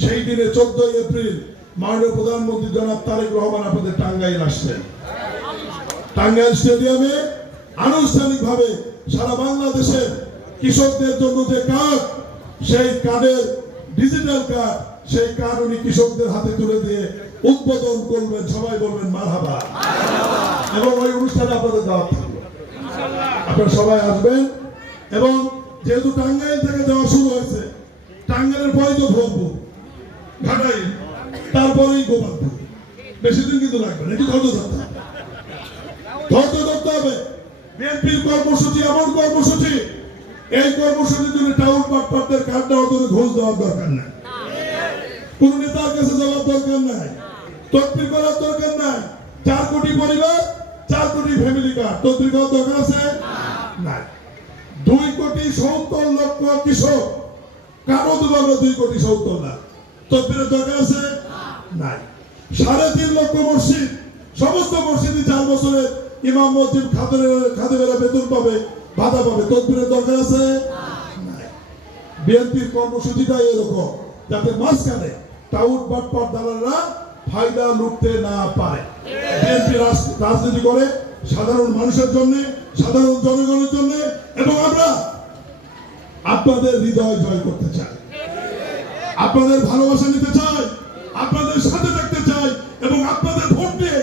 সেই দিনে 14 এপ্রিল মাননীয় প্রধানমন্ত্রী জনাব তারেক রহমান আপনাদের টাঙ্গাইল আসছেন। টাঙ্গাইল স্টেডিয়ামে আনুষ্ঠানিকভাবে সারা বাংলাদেশের কৃষকদের জন্য যে কার্ড, সেই কার্ডের ডিজিটাল কার্ড, সেই কার্ড উনি কৃষকদের হাতে তুলে দিয়ে উদ্বোধন করবেন। সবাই বলবেন মারহাবা। এবং ওই অনুষ্ঠানে আপনাদের দাওয়াত থাকবে, আপনারা সবাই আসবেন। এবং যেহেতু টাঙ্গাইল থেকে যাওয়া শুরু হয়েছে, টাঙ্গাইলের পরে তো ভোগপুর, ঘাটাইল, তারপরেই গোপালপুর, বেশি দিন কিন্তু লাগবে না, একটু ধৈর্য ধরতে হবে, ধৈর্য ধরতে হবে। বিএনপির কর্মসূচি এমন কর্মসূচি, এই কর্মসূচির জন্য টাউট বাটপারদের কার্ড দেওয়ার জন্য ঘুষ দেওয়ার দরকার নাই, কোন নেতার কাছে যাওয়ার দরকার নাই, তদবির করার দরকার নাই। 4 কোটি পরিবার, 4 কোটি ফ্যামিলি কার্ড, তদবির করার দরকার আছে নাই। 2,70,00,000 কৃষক কারো দেবো আমরা 2,70,00,000 লাখ, তদবিরের দরকার আছে নাই। 3.5 লক্ষ মসজিদ, সমস্ত মসজিদই 4 বছরে ইমাম মসজিদ খাদেমেরা বেতন পাবে, ভাতা পাবে, তদবিরের দরকার আছে নাই। বিএনপির কর্মসূচিটা এরকম, যাতে মাঝখানে টাউট বাটপার দালালরা ফায়দা লুটতে না পারে। বিএনপি রাজনীতি করে সাধারণ মানুষের জন্য, সাধারণ জনগণের জন্য, এবং আমরা আপনাদের হৃদয় জয় করতে চাই, আপনাদের ভালোবাসা নিতে চাই, আপনাদের সাথে থাকতে চাই, এবং আপনাদের ভোট দিয়ে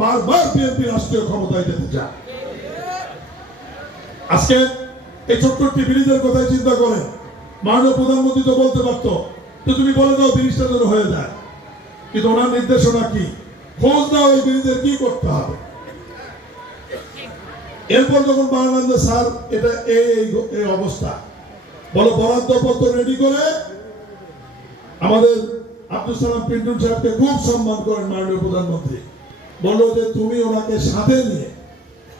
বারবার বিএনপি রাষ্ট্রীয় ক্ষমতায় যেতে চাই। আজকে এই ছোট্ট একটি ব্রিজের কথাই চিন্তা করেন, মাননীয় প্রধানমন্ত্রী তো বলতে পারতো তো তুমি বলে দাও 30টা যেন হয়ে যায়, কিন্তু ওনার নির্দেশনা কি? খোঁজ দাও এই ব্রিজের কি করতে হবে। এরপর যখন বাংলাদেশ স্যার এটা এই অবস্থা, বলো বরাদ্দ পত্র রেডি করে আমাদের আব্দুল সালাম পিন্টু সাহেবকে খুব সম্মান করেন মাননীয় প্রধানমন্ত্রী, বললো যে তুমি ওনাকে সাথে নিয়ে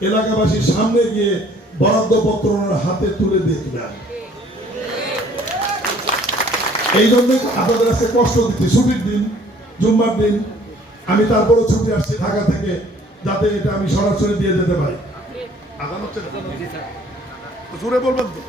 এলাকাবাসীর সামনে গিয়ে বরাদ্দ পত্র ওনার হাতে তুলে দেখবেন। এই জন্য আপনাদের কাছে কষ্ট দিচ্ছি, ছুটির দিন, জুম্মার দিন, আমি তারপরে ছুটি আসছি ঢাকা থেকে, যাতে এটা আমি সরাসরি দিয়ে যেতে পারি। আগাম হচ্ছে জোরে বলবেন তো।